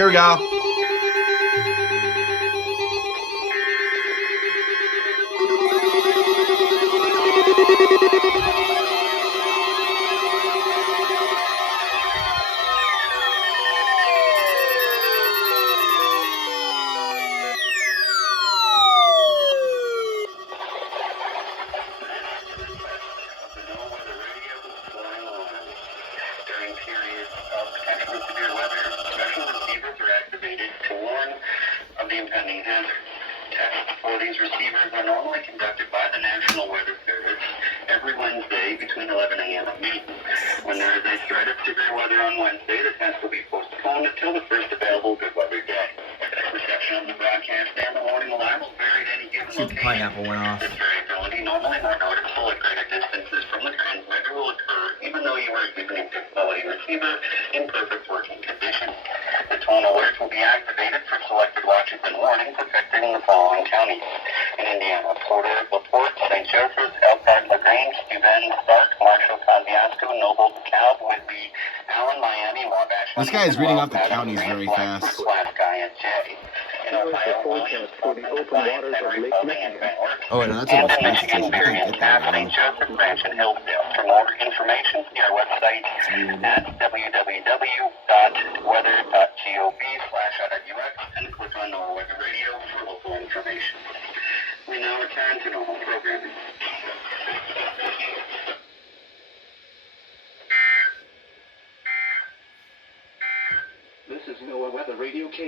Here we go. During periods of potentially severe weather, special receivers are activated to warn of the impending hazard. Tests for these receivers are normally conducted by the National Weather Service every Wednesday between 11 a.m. and noon. When there is a threat of severe weather on Wednesday, the test will be postponed until the first available good weather day. Reception of the broadcast and the warning alarm will vary at any given See, the location. pineapple went off. This variability, normally more noticeable at greater distances from the transmitter, will occur even though you are using a good quality receiver in perfect working condition. The tone alert will be activated for selected watches and warnings affecting the following counties. In Indiana, Porter, LaPorte, St. Joseph's, Elkhart, LaGrange, Steuben, Stark, Marshall, Kosciuszko, Noble, DeKalb, Whitby, Allen, Miami, Wabash. This guy is reading off the counties very fast. In Ohio, Williams, for the open waters of Lake Michigan. Oh, no, that's and what in it's Michigan, supposed to say. I period. can't get St. that. Joseph Branch in Hillsdale. For more information, see our website at www.weather.gov/IWX and click on Normal Weather Radio for local information. We now return to normal programming. This is NOAA Weather Radio K.